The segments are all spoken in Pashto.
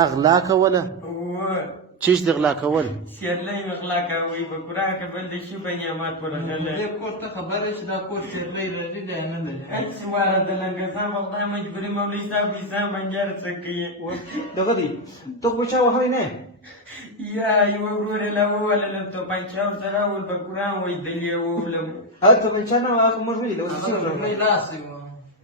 غلا کوله چیش دی غلا کول سیرلی غلا کوي په قرآن کې بل د شي په نعمت ورغله دې کور ته خبره چې دا کور سیرلی راځي دی نه دی هیڅ واره د لنګزام خدای مجبوري مولوي صاحب حساب بنجار څه کوي دغه دی ته خو چا وهلی نه یا یو ورور له وویل ته پنچاو سره ول په قرآن وای دلی وولم هلته به چا نه هغه موږ ویل اوس څه هغه لاس یې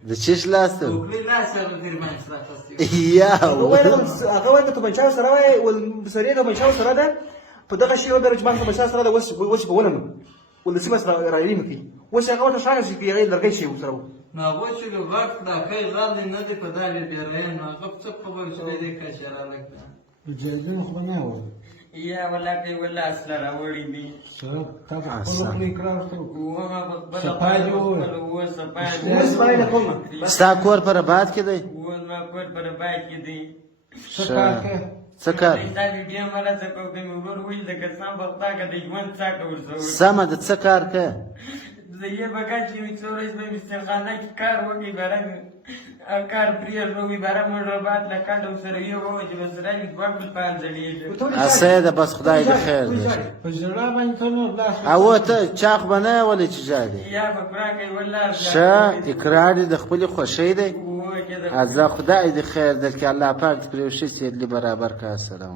د چیش لاس ته وکړي لاس یې غیر باندې راځي یا هغه ورته ته بچاو سره وای ول سریه د بچاو سره ده په دغه شی ودرج ما ته بچاو سره ده وس په ولنه ول سیمه سره راځي مکی وس هغه ورته شاګه شي پیغې لرګي شي سره نو هغه چې غاټ دا کوي غل نه دی په دالې بیرې نو هغه څه خبر شوی دی که شرا لګا جایزه خو نه و یا ولا کوي ولا اصل راوړي دي سره تا په خپل اقرار ته وغه بل صفاجو و صفاجو وس باندې کوم ستا کور پر آباد کې دی و ما کور پر بای کې دي څه کار دا دې مله څه کو کوم ورور ویل د کسان په تا کې د ژوند څا کول زو سمه د څه کار کې زه یې بګا چې څورې به مستخانه کې کار وکي برګ کار پریر نو وی برګ مړ بعد لا کاندو سره یو و چې بسره دې بل پال ځلې اسه ده بس خدای دې خیر دی په جړه باندې ته نو لاس او ته چاخ بنه ولې چې جادي یا په قرآن کې والله شه اقرار د خپل خوشی دی و چې از خدای دې خیر در که الله پاک پرې وشي سیدلی برابر کا السلام